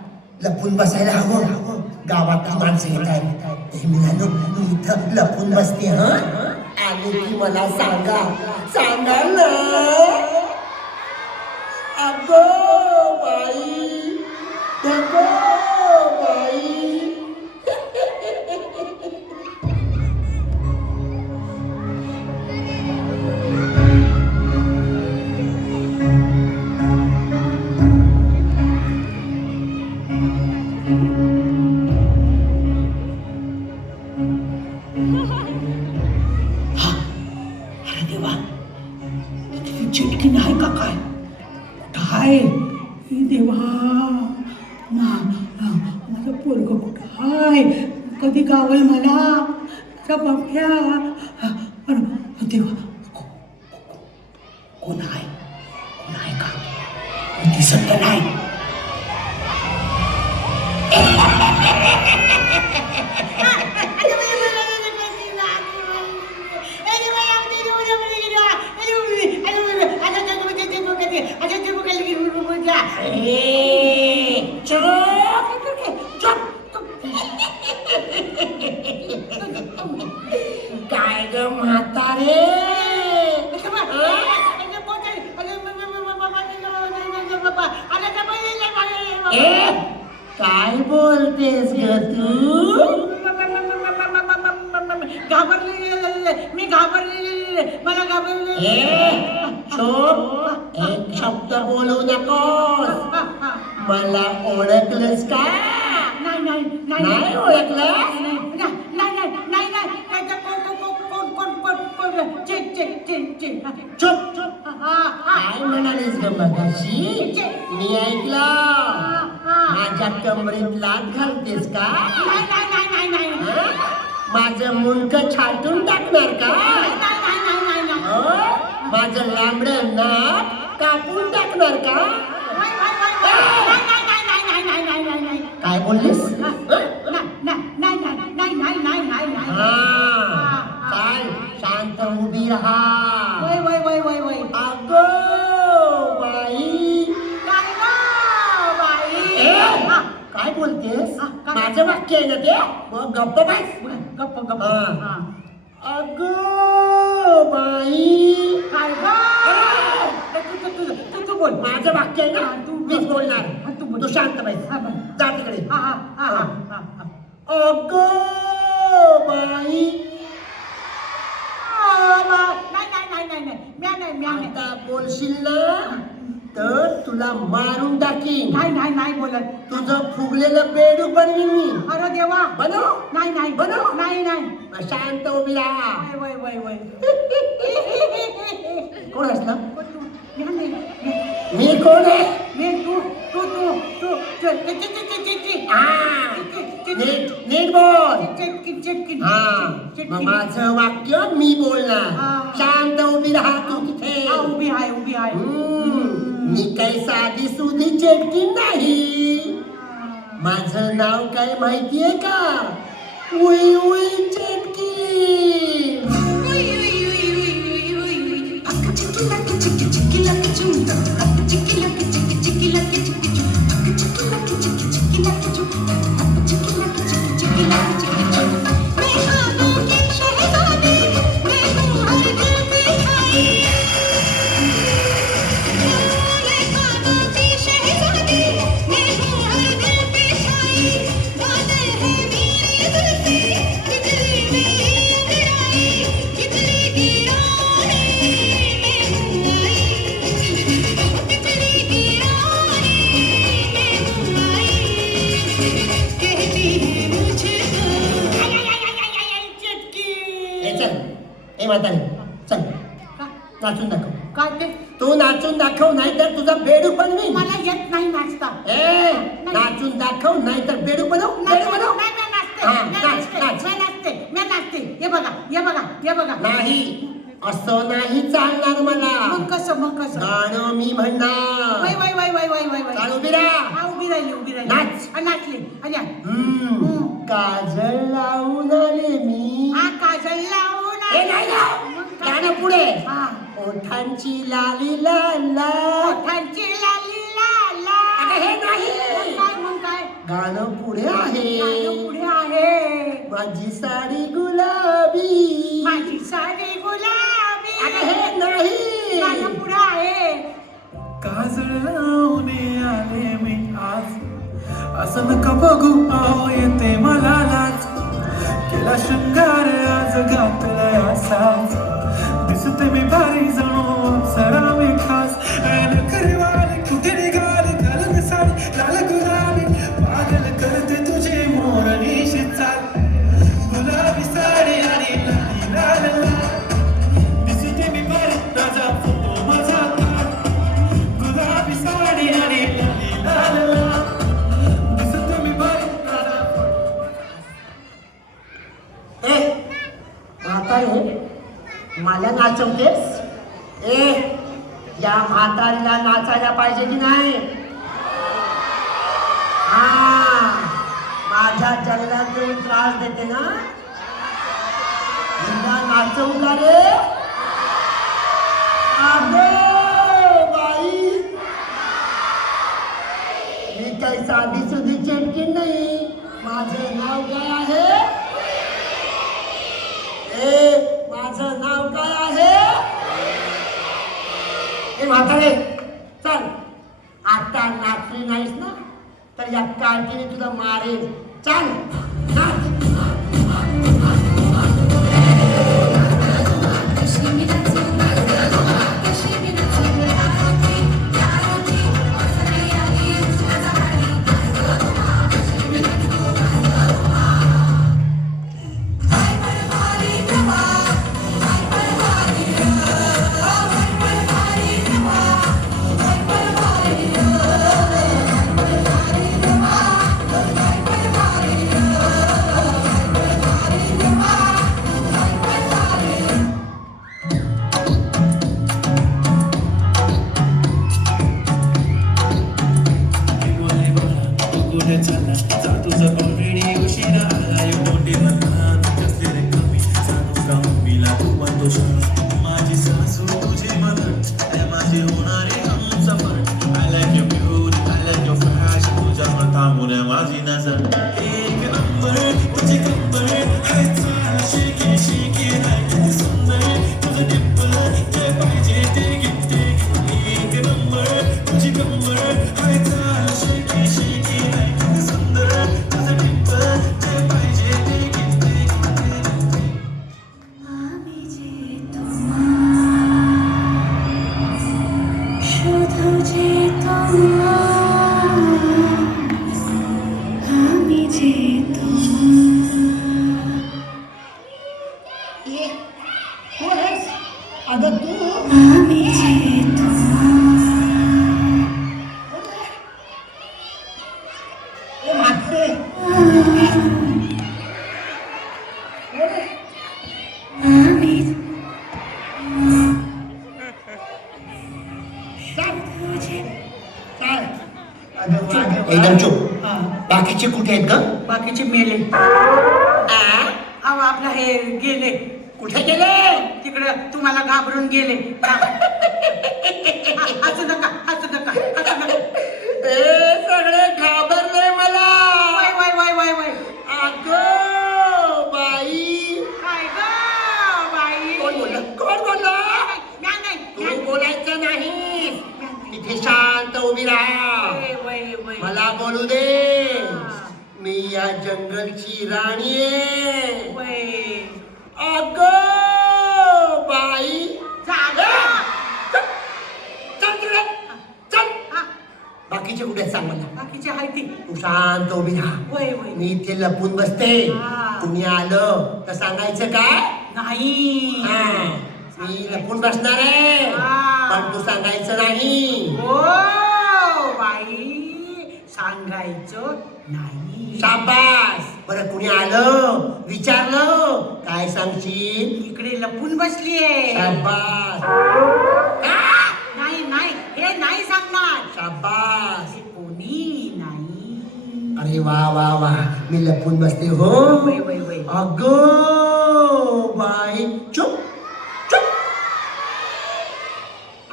लपून बसायला हवं. गावातली माणसं येत आहेत. मुलांनो मी इथं लपून बसते. हा आणि की मला सांगा ना. अगो बाई, अगो बाई. अरे देवा, तिथे चिटकी नाही का काय? कुठं आहे? हे देवा, माझं पोरग कुठं आहे? कधी गावल मला बाप्या? अरे देवा, कोण आहे? कोण आहे का? कोण दिसत तर नाही. काय ग म्हातारे, अरे त्या बाई, ए काय बोलतेस ग तू? घाबरले, मी घाबरले, मला घाबरले. ए चोप, एक शब्द बोलू नकोस. मला ओळखलंस का? नाही ओळखलं? चुप चुप. काय म्हणालीस ग मगाशी? मी ऐकलं. माझ्या कमरेत लाथ घालतेस का? हं? माझं मुंडकं छाटून टाकणार का? माझं लांबडं नाक कापून टाकणार का? काय बोललीस? चाल शांत उभी राहा. अगो बाई, काय बोलतेस? माझं वाक्य आहे ना ते, मग गप्प बस. अगो बाई, तू बोल. माझं वाक्य आहे ना, मीच बोलणार. तू शांत बस. जा तिकडे. अगो बाई, आता बोलशील ना तर तुला मारून टाकीन. नाही बोलत. तुझं फुगलेलं बेडूक बनवीन मी. अरे देवा, बनव. नाही बनव. नाही. शांत उभी राहा. वय. कोण असलं? मी मी कोण आहे? तू नीट बोल. चिटकिन. मग माझं वाक्य मी बोलणार. शांत उभी राहा तू तिथे. उभी आहे. मी काही साधी सुधी चेटकी नाही. माझं नाव काय माहितीये का? उई उई चेटकी. चल नाचून दाखव. काय ते? तू नाचून दाखव, नाही तर तुझा बेडूक बनवी. मला येत नाही नाचता. नाचून दाखव, नाही तर बेडूक बनव. मी नाचते. हे बघा. नाही, असं नाही चालणार मला. मग कसं? गाणं मी म्हणणार. वय. चाल उभी राहा. उभी राहिली. नाच. नाचली. काजळ लावून आले मी. काजल लावून. नाही गाणं पुढे. ओठांची लाली लाला. हे नाही. काय? गाणं पुढे आहे. पुढे आहे. माझी साडी गुलाबी. हे नाही. पुढे आहे. काजळ लावून आले मी आज, असं नका बघू आहो येते मला लाज. केला शृंगार आज घातलाय असाच, दिसते मी भारी जणू अप्सरा मी खास. नखरेवाले कुठे निघाले घालून साडी लाल गुलाबी, पागल करते तुझे मोरणीशी चाल. गुलाबी साडी आणि लाली लाल लाल, दिसते मी भारी ताजा फोटो माझा ताट. गुलाबी साडी आणि लाली लाल लाल, दिसते मी भारी ताजा फोटो. म्हातारे, मला नाचवतेस? या म्हातारीला नाचायला पाहिजे की नाही? माझ्या जगण्यात येऊन त्रास देते ना, हिला नाचवू का रे? अगो बाई, मी काही साधी सुधी चेटकी नाही. माझं नाव काय आहे? माझं नाव काय आहे? म्हातारे, चल आता तर या कार्टीने तुला मारेल. चाल नाच. कुठे चालला जा तुझं ऑलरेडी उशिरा आला यो मोठी म्हणा कसले रे कमी सांगू का मम्मीला तू म्हणतो शाळा माझी सासू तुझी मदर माझी होणारी Humsafar I like your beauty I like your fashion तुझ्या थांबून माझी नजर एक नंबर तुझी कंबर हाय चाल शेकी शेकी हाय किती सुंदर तुझं डिंपल जे पाहिजे ते घेते एक नंबर तुझी कंबर हाय चाल शेकी शेकी हाय किती सुंदर तुझं डिंपल जे पाहिजे ते घेते ये कोण आहेस? अगं तू ए म्हात्रे. एकदम चुप. बाकीचे कुठे आहेत का? बाकीचे मेले. अहो आपला हे गेले. कुठे गेले? तिकडं तुम्हाला घाबरून गेले. असं नका असं नका असं नका. ए सगळे घाबरले मला. Y Y Y Y Y. अगं बाई. काय ग बाई. कोण बोललं? कोण बोललं? नाही, नाही, तू नाही. बोलायचं नाही. तिथे शांत उभी राहा. वय, वय, वय. मला बोलू दे. मी या जंगलची राणी आहे. वय. अगं बाई. झालं. चल तिकडे. चल. हा, बाकीचे कुठे आहेत सांग मला. बाकीचे आहे ती. तू शांत उभी राहा. वय वय. मी इथे लपून बसते. हा. तुम्ही आलं तर सांगायचं काय? नाही. हा. मी लपून बसणार आहे. हा. पण तू सांगायचं नाही. ओ बाई सांगायचं नाही. शाबास. बरं कुणी आलं विचारलं काय सांगशील? इकडे लपून बसलीये. शाबास. नाही नाही हे नाही सांगणार. शाबास. हे कोणी नाही. अरे वा वा वा. मी लपून बसते हो. वय वय वय. अगं बाई. चुप चुप.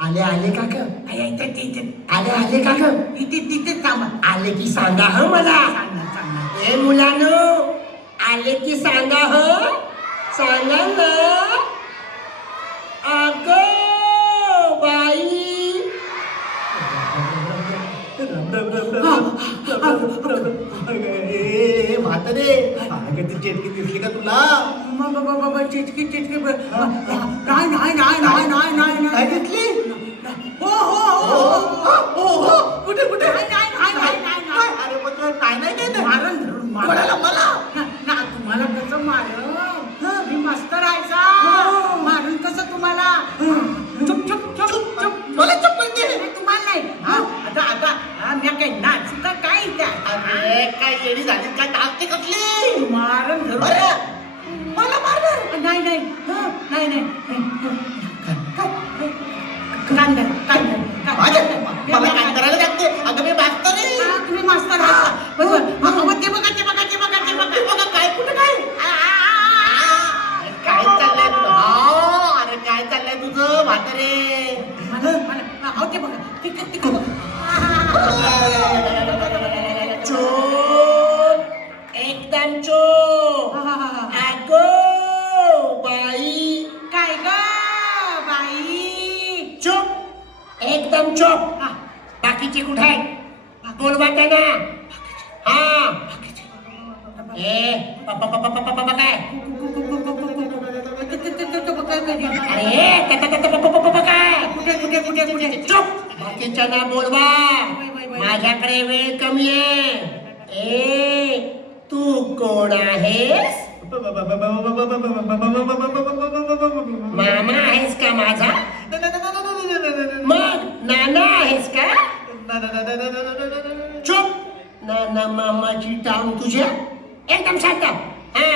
आले आले का ग? इथे तिथे आले आले का ग? इथे तिथे थांबा. आले की सांगा ह मला. सांगणार सांगणार. ए मुलांनो आले की सांगा ह. सांगा ना. अगं बाई. म्हातारे ती चेटकी दिसली का तुला? चिटकी चिटकी. नाही नाही नाही नाही नाही नाही काय नाही. दिसली? हो हो हो हो. कुठे कुठे? नाही नाही नाही नाही नाही नाही. अरे पण तुला काय नाही काय नाही? मारण धरून कोणाला? मला? ना तुम्हाला कसं मारण. मी मस्त राहायचा. मारून कसं तुम्हाला. चुप चुप चुप चुप. मला चप्पल दे. तुम्हाला नाही. आता आता मी काय नाच का काय त्या. अरे काय येडी झाली काय? टाकते कसली? मारण धरून. अरे मला मारणार. नाही नाही नाही नाही. कांदा कांदा. माझ्या मला काय करायला लागते? अगं मी मास्तर आहे. तुम्ही मास्तर आहात. बरोबर. ते बघा ते बघा ते बघा ते बघा. बघा काय कुठे काय? काय चाललंय तुझं? अरे काय चाललंय तुझं म्हातारे? मला ते बघा तिकडे तिकडे बघा. चोप. एकदम चोप. अगो बाई. काय ग बाई. चुप. एकदम चुप. बाकीचे कुठे आहेत? बोलवा त्यांना. हा ए काय अरे चुप बाकीच्या ना बोलवा माझ्याकडे वेळ कमी आहे ए तू कोण आहेस मामा आहेस का माझा मग नाना आहेस का चुप नाना मामाची टांग तुझ्या एकदम शांत हा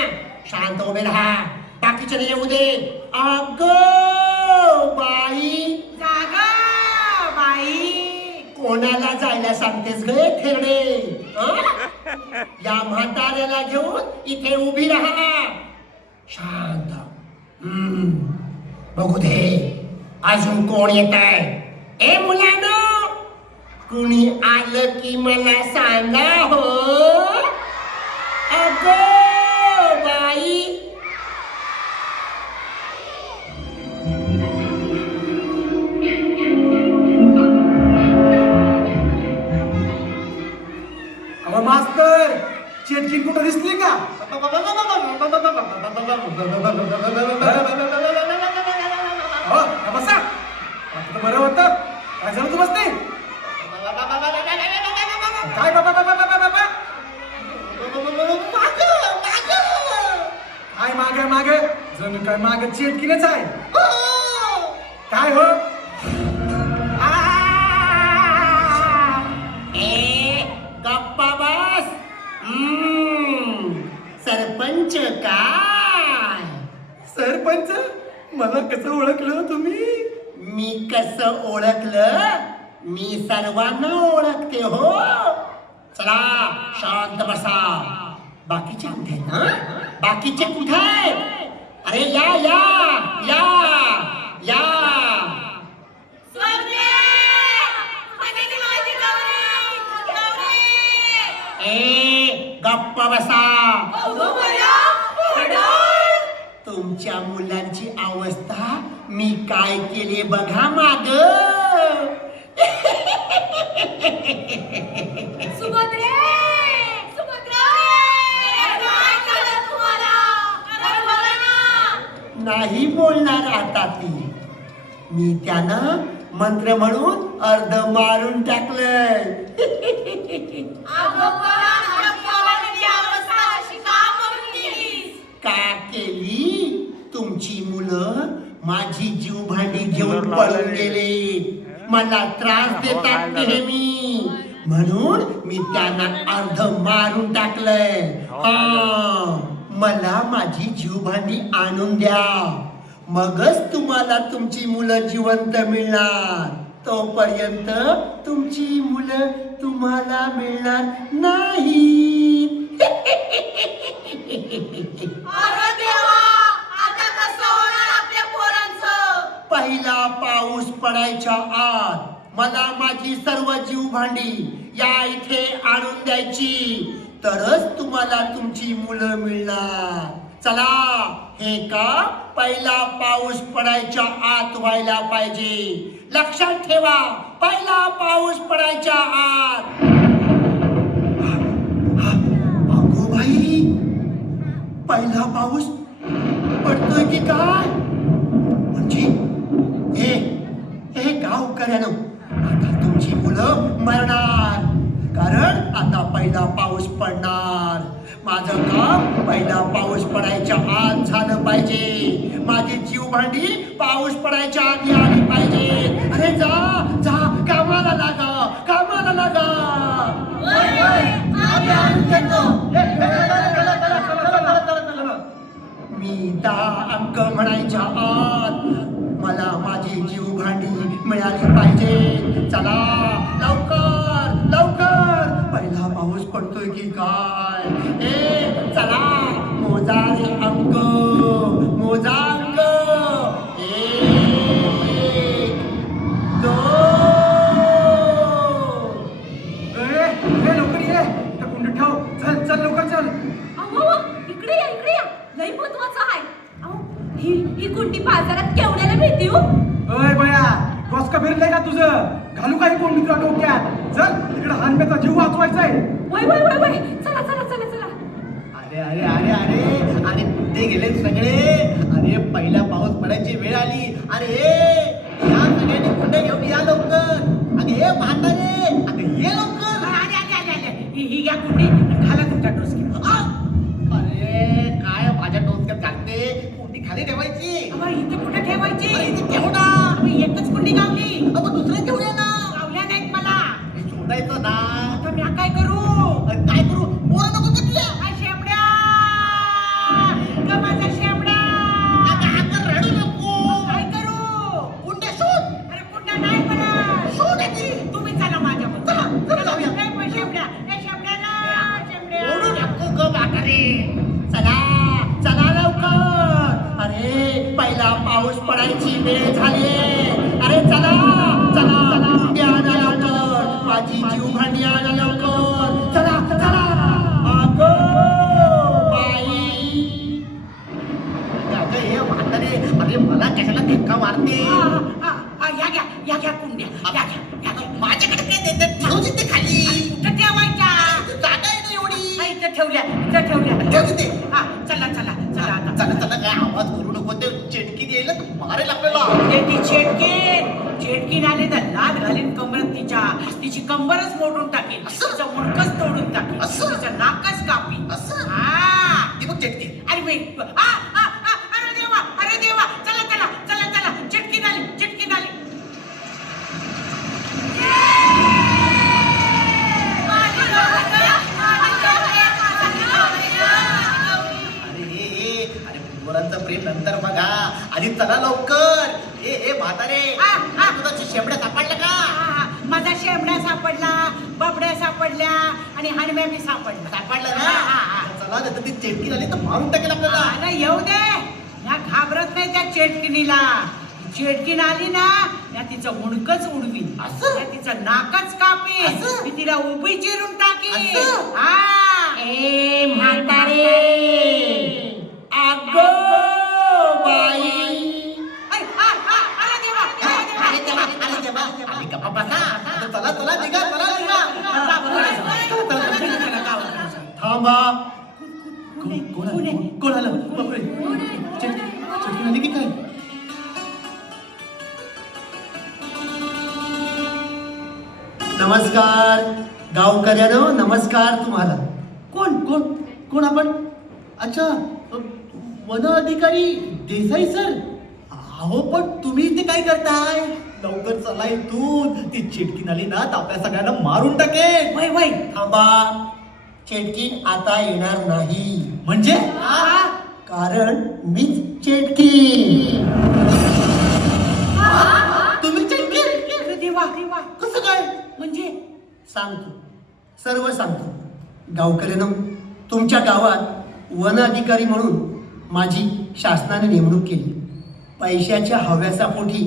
शांत उभे राहा बाकीचे येऊ दे अगं बाई जागा बाई कोणाला जायला सांगतेस गे थेरडे या म्हाताऱ्याला घेऊन इथे उभी राहा शांत बघू दे अजून कोण येत आहे ए मुलांनो कुणी आलं की मला सांगा हो अगं बाई अहो मास्तर चेटकी कुठं दिसली का हो बसा आता तर बरं होतं काय झालं तू बसते काय बाबा बाबा बाबा बाबा काय माग जण काय माग चेटकीनेच आहे काय हो ए गप्पा बस सरपंच काय सरपंच मला कसं ओळखलं तुम्ही मी कसं ओळखलं मी सर्वांना ओळखते हो चला शांत बसा बाकीचे कुठे आहेत, हं? बाकीचे कुठे आहेत? अरे या या या या ए गप्प बसा तुमच्या मुलांची अवस्था मी काय केले बघा माग सुभद्रे नाही बोलणार आता ती मी त्यानं मंत्र म्हणून अर्ध मारून टाकलंय का केली तुमची मुलं माझी जीव भांडी घेऊन पळून गेले मला त्रास देतात नेहमी म्हणून मी त्यांना अर्ध मारून टाकलंय मला माझी जीव भांडी आणून द्या मगच तुम्हाला तुमची मुलं जिवंत मिळणार तोपर्यंत तुमची मुलं तुम्हाला मिळणार नाही पहिला पाऊस पडायच्या आत मला माझी सर्व जीव भांडी या इथे आणून द्यायची तरच तुम्हाला तुमची मुलं मिळणार चला हे काम पहिला पाऊस पडायच्या आत व्हायला पाहिजे लक्षात ठेवा पहिला पाऊस पडायच्या आत अगो बाई पहिला पाऊस पडतोय की काय म्हणजे हे गावकऱ्यानो आता तुमची मुलं मरणार कारण आता पहिला पाऊस पडणार माझं काम पहिला पाऊस पडायच्या आत झालं पाहिजे माझी जीव भांडी पाऊस पडायच्या आधी आली पाहिजे अरे जा जा कामाला लागा मी 10 अंक म्हणायच्या आत मला माझी जीव भांडी मिळाली पाहिजे चला लवकर पहिला पाऊस पडतोय की काय चला मोजा रे अंक मोजा अंक 1 2 लवकर ये त्या कुंडीत ठेव चल लवकर चल इकडे या लई महत्वाचं आहे ही कुंडी चल इकडे हानम्याचा जीव वाचवायचा आहे. वय वय वय वय चला चला चला चला. अरे अरे अरे अरे अरे कुठे गेले सगळे? अरे पहिला पाऊस पडायची वेळ आली. अरे या सगळ्यांनी कुठे घेऊन या लवकर. अगे हे म्हातारे, अगे ये लवकर. आले आले आले आले. ही घ्या कुंडी, घाला तुमच्या डोसक्यात. अरे काय माझ्या डोसक्यात घालते? कुंडी खाली ठेवायची. अबा, इथे कुठे ठेवायची? अरे इथे ठेवू ना. आम्ही एकच कुंडी गावली. अगं दुसरे ठेवूया ना. गावल्या नाहीत मला. हे शोधायचं ना. आता मी काय करू? अरे काय करू? पोरं नको का तुला? आ, शेंबड्या ग माझा शेंबड्या. अगं रडू नको. काय करू? कुंड्या शोध. अरे कुंड्या नाही मला. शोध आहे. तुम्ही चला माझ्याबरोबर. चला, चला जाऊया. ए, शेंबड्या ए, शेंबड्या ना, शेंबड्या. ओढू नको ग म्हातारे. चला चला लवकर. अरे पहिला पाऊस पडायची वेळ झाली. अरे चला चला कुंड्या आणा लवकर. माझी जीव भांडी आणा लवकर. चला चला. अगो बाई. अगं हे म्हातारे, अरे मला कशाला धक्का मारते? या घ्या कुंड्या. या घ्या, या घ्या. माझ्याकडे काय देतात? ठेवू तिथे खाली. कुठं ठेवायच्या? जागा आहे ना एवढी. आ, इथं ठेवल्या, इथं ठेवल्या. ठेव तिथे. हा, चला चला चला आता. चला चला काय आवाज करू नको. ते चेटकी द्यायला मारेल आपल्याला. ते ती चेटकीन आली तर लाद घालीन कमरात तिच्या. तिची कंबरच मोडून टाकेल. असं? तिचं मुंडकच तोडून टाकेल. असं? तिचं नाकच कापी. असं? हा. ती बघ चेटकी. अरे बाई, अरे देवा, अरे देवा. चला चला चला चला. चिटकीन आली, चिटकीन आली. अरे पोरांचं प्रेम नंतर बघा. आधी चला लवकर. ए म्हातारे, तुझा शेंबड्या सापडला का? माझा शेंबड्या सापडला, बबड्या सापडल्या आणि हानव्या बी सापडला. सापडला हा, हा, हा. ना? चला नाही तर ती चेटकी आली तर मारून टाकेल आपल्याला. अरे येऊ दे. या घाबरत नाही त्या चेटकिनीला. चेटकीन आली ना, या तिचं मुंडकच उडवीन. असं? या तिचं नाकच कापीन. असं? मी तिला उभी चिरून टाकीन. असं? हा. ए म्हातारे. अगो बाई. अरे देवा, अरे देवा. अरे तेव्हा, अरे तेव्हा. अरे गप्पा बसा. आता चला चला निघा, चला निघा. थांबा. कोण आलं? बापरे. चेटकी आली की काय? नमस्कार गावकऱ्यानो. नमस्कार तुम्हाला. कोण कोण कोण आपण? अच्छा, वन अधिकारी देसाई सर. अहो पण तुम्ही इथे काय करताय? लवकर चला इथून. ती चिटकीन आली ना तर आपल्या सगळ्यांना मारून टाकेल. वय वय. थांबा. चेटकीन आता येणार नाही. म्हणजे कारण मीच चेटकीन. तुम्ही चिटकीन? अरे देवा, देवा. कसं काय? म्हणजे सांगतो, सर्व सांगतो. गावकऱ्यांनो, तुमच्या गावात वन अधिकारी म्हणून माझी शासनाने नेमणूक केली. पैशाच्या हव्यासापोटी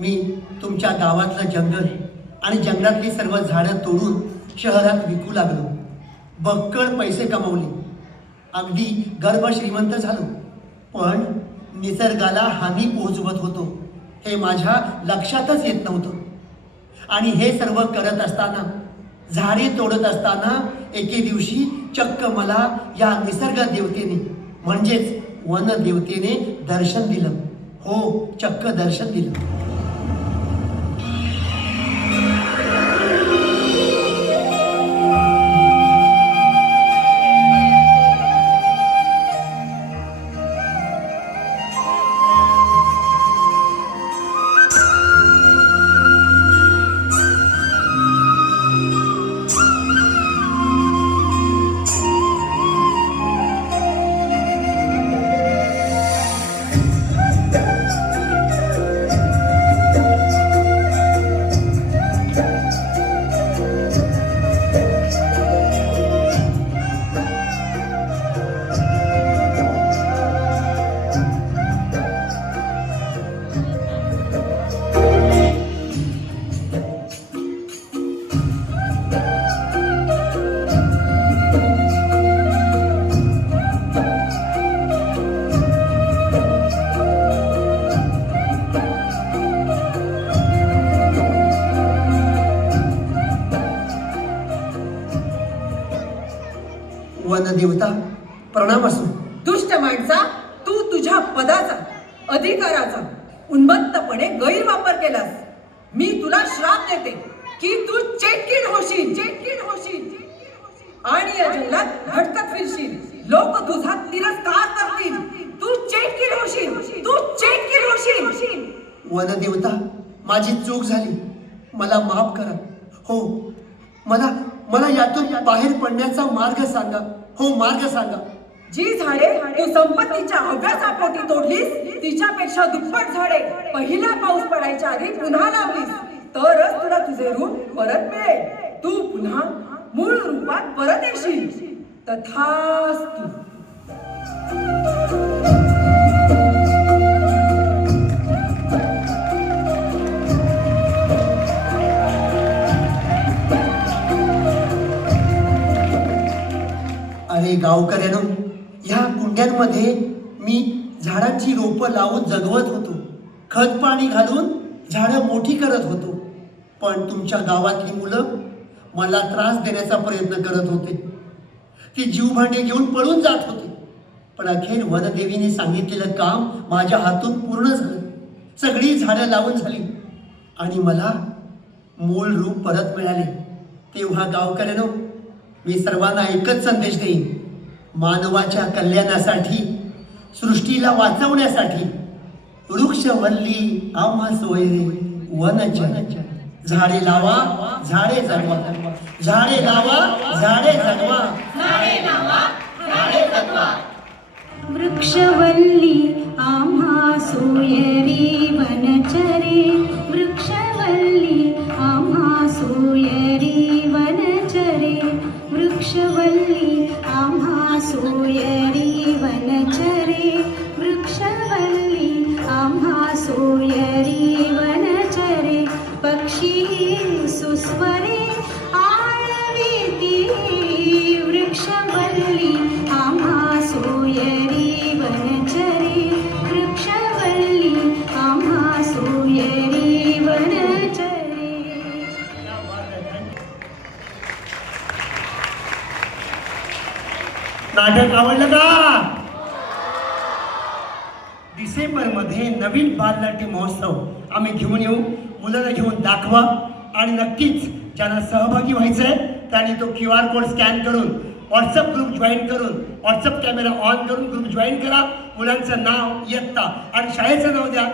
मी तुमच्या गावातलं जंगल आणि जंगलातली सर्व झाडं तोडून शहरात विकू लागलो. बक्कळ पैसे कमावले. अगदी गर्भ श्रीमंत झालो. पण निसर्गाला हानी पोहोचवत होतो हे माझ्या लक्षातच येत नव्हतं. आणि हे सर्व करत असताना, झाडे तोडत असताना एके दिवशी चक्क मला या निसर्ग देवतेने म्हणजेच वन देवतेने दर्शन दिलं. हो, चक्क दर्शन दिलं. वनदेवता प्रणाम असो. दुष्ट माणसा, तू तुझ्या पदाचा अधिकाराचा उन्मत्तपणे गैरवापर केलास. मी तुला श्राप देते की तू चेटकीण होशील, चेटकीण होशील आणि या जंगलात भटकत फिरशील. लोक तुझा तिरस्कार करतील. तू चेटकीण होशील, तू चेटकीण होशील. वनदेवता, माझी चूक झाली, मला माफ करा. हो, मला मला यातून बाहेर पडण्याचा मार्ग सांगा. हो, मार्ग सांगा. जी झाडे तू संपत्तीच्या अभ्यासापोटी तोडलीस, तिच्यापेक्षा दुप्पट झाडे पहिला पाऊस पडायच्या आधी पुन्हा लावलीस, तरच तुला तुझे रूप परत मिळेल. तू पुन्हा मूळ रूपात परत येशील. तथास्तु. अरे गावकऱ्यानो, ह्या कुंड्यांमध्ये मी झाडांची रोपं लावून जगवत होतो, खत पाणी घालून झाडं मोठी करत होतो. पण तुमच्या गावातली मुलं मला त्रास देण्याचा प्रयत्न करत होते. ती जीवभांडे घेऊन पळून जात होते. पण अखेर वनदेवीने सांगितलेलं काम माझ्या हातून पूर्ण झालं. सगळी झाडं लावून झाली आणि मला मूळ रूप परत मिळाले. तेव्हा गावकऱ्यानो, मी सर्वांना एकच संदेश देईन. मानवाच्या कल्याणासाठी, सृष्टीला वाचवण्यासाठी वृक्षवल्ली आम्हा सोयरे वनचर. झाडे लावा, झाडे जगवा. झाडे लावा, झाडे जगवा. झाडे लावा, झाडे जगवा. वृक्षवल्ली आम्हा सोयरी वनचरे. वृक्षवल्ली आम्हा सोयरी वनचरे. वृक्षवल्ली आम्हा सोयरी वनचरे. वृक्षवल्ली आम्हा सोयरी वनचरे. पक्षी सुस्वरे आळविती. वृक्षवल्ली आम्हा सोयरी वनचरे. वृक्षवल्ली आम्हा सोयरी वनचरे. नाटक आवडलं का? डिसेंबरमध्ये नवीन बालनाट्य महोत्सव आम्ही घेऊन येऊ. मुलांना घेऊन दाखवा आणि नक्कीच ज्यांना सहभागी व्हायचं आहे त्यांनी तो QR कोड स्कॅन करून व्हॉट्सअप ग्रुप जॉईन करून, व्हॉट्सअप कॅमेरा ऑन करून ग्रुप जॉईन करा. मुलांचं नाव, इयत्ता आणि शाळेचं नाव द्या.